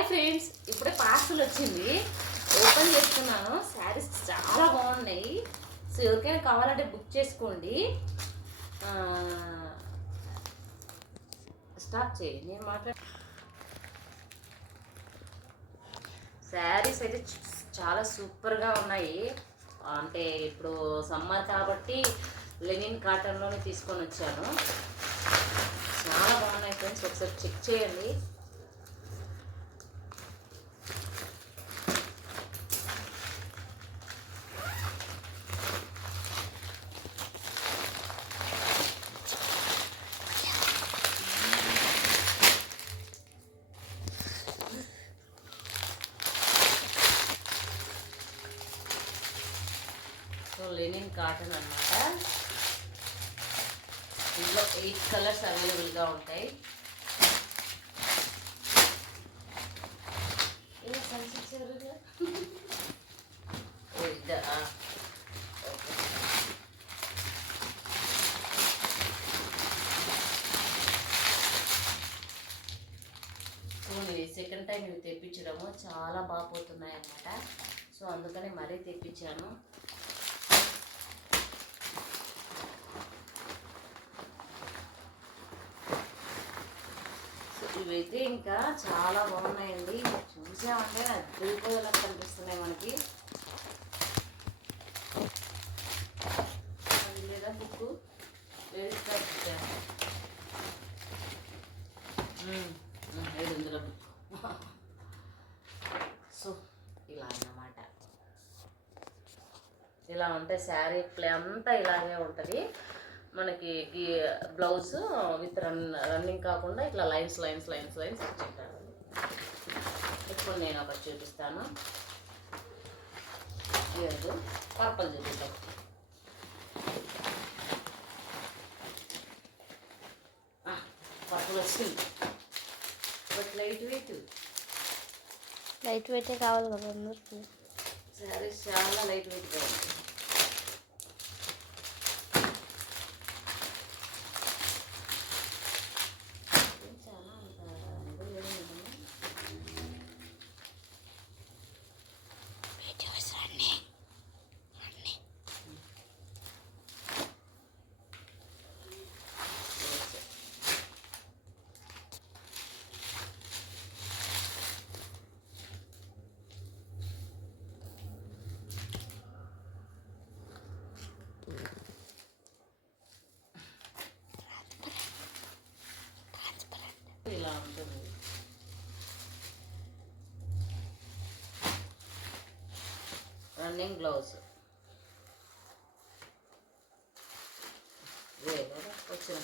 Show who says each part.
Speaker 1: Hi friends ఇప్పుడే parcel వచ్చింది. Open చేస్తున్నాను. శారీస్ చాలా బాగున్నాయి. సో ఎవరికైనా కావాలంటే బుక్ చేసుకోండి. స్టాప్ చేయి. నేను మాట్లాడ శారీస్ అయితే చాలా సూపర్గా ఉన్నాయి. అంటే ఇప్పుడు సమ్మర్ కాబట్టి లెనిన్ కాటన్లోనే తీసుకొని వచ్చాను. చాలా బాగున్నాయి ఫ్రెండ్స్ ఒకసారి చెక్ చేయండి. లినిన్ కాటన్ అనమాట ఇందులో ఎయిట్ కలర్స్ అవైలబుల్గా ఉంటాయి. సెకండ్ టైం ఇవి తెప్పించడము. చాలా బాగా పోతున్నాయి అన్నమాట సో అందుకని మరీ తెప్పించాను సో ఇవైతే ఇంకా చాలా బాగున్నాయండి. చూసామంటే అద్దరిపోయేలా కనిపిస్తున్నాయి మనకి. లేదా బుక్ లేడీస్ ఐదు వందల బుక్ సో ఇలా అన్నమాట. ఇలా ఉంటే శారీ ప్లే అంతా ఇలాగే ఉంటుంది. మనకి ఈ బ్లౌజ్ విత్ రన్ రన్నింగ్ కాకుండా ఇట్లా లైన్స్ లైన్స్ లైన్స్ లైన్స్ ఇచ్చింటారు ఇప్పుడు నేను ఒకటి చూపిస్తాను. లేదు పర్పల్ చూపిస్తాను పర్పల్ వచ్చింది. But light weight.
Speaker 2: లైట్ వెయిటే కావాలి కదా అందరికి?
Speaker 1: శారీస్ చాలా లైట్ వెయిట్గా ఉంది చాలా అంత ఇది లేదు కదా. ఇలా ఉంటుంది. రన్నింగ్ బ్లౌజ్ ఇదే కదా వచ్చిన